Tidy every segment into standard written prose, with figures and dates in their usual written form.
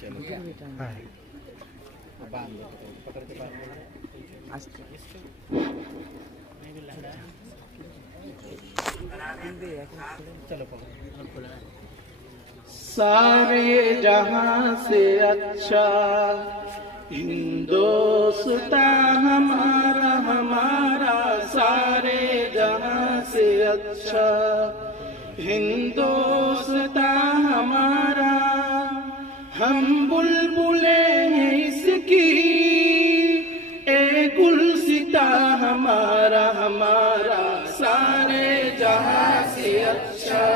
हाँ सारे जहां से अच्छा हिंदुस्तान हमारा हमारा, सारे जहां से अच्छा हिंदुस्तान हमारा। हम बुलबुले हैं इसकी, ए गुलसिता हमारा हमारा, सारे जहां से अच्छा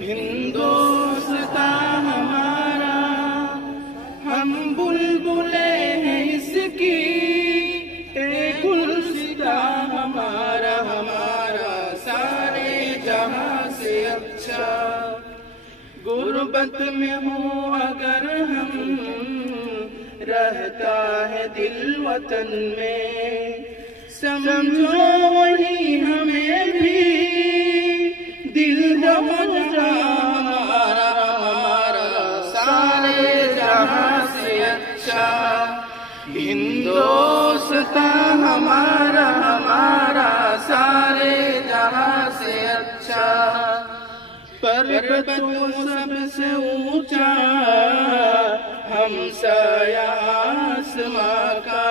हिंदुस्तान हमारा। हम बुलबुले हैं इसकी, ए गुलसिता हमारा हमारा, सारे जहां से अच्छा। गुर्बत में हो अगर हम, रहता है दिल वतन में, समझो वही हमें भी दिल हो हमारा हमारा, सारे जहां से अच्छा हिंदुस्तान हमारा हमारा, सारे जहां से अच्छा। पर्वतों सबसे ऊंचा हमसाया आसमां का,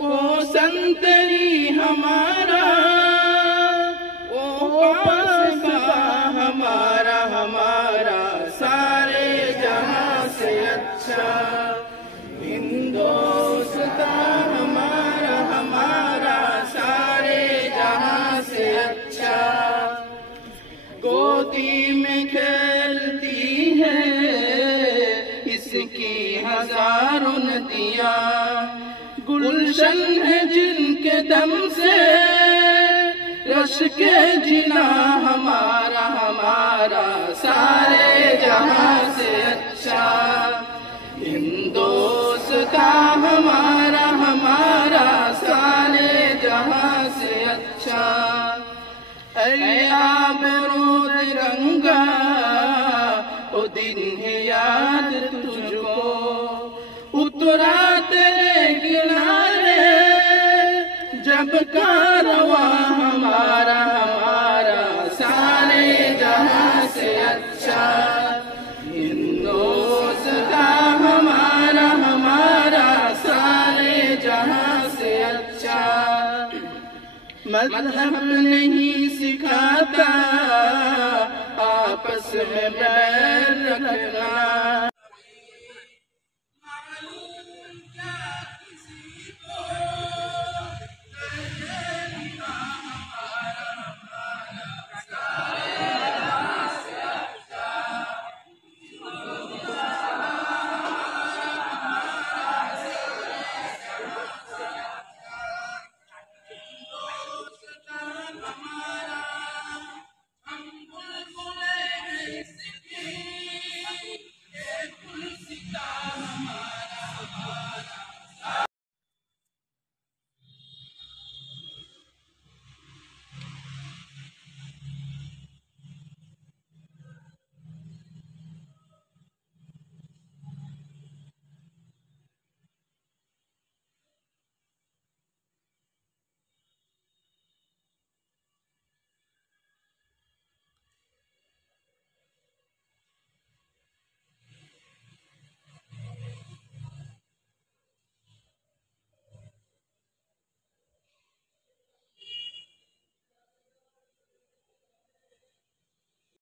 ओ संतरी हमारा, ओ पासबा हमारा हमारा, सारे जहां से अच्छा हिंदुस्तान हमारा हमारा, सारे जहां से अच्छा। गोदी में खेलती है इसकी हजारों नदियां, गुलशन है जिनके दम से रश के जिना हमारा हमारा, सारे जहां से अच्छा हिंदुस्तान हमारा हमारा, सारे जहां से अच्छा। ऐ आबरूद गंगा ओ दिन है याद तुझको, उतरा तेरे किनारे जब कारवां हमारा हमारा, सारे जहां से अच्छा हिंदुस्तान हमारा हमारा, सारे जहां से अच्छा। मज़हब नहीं सिखाता आपस में बैर रखना,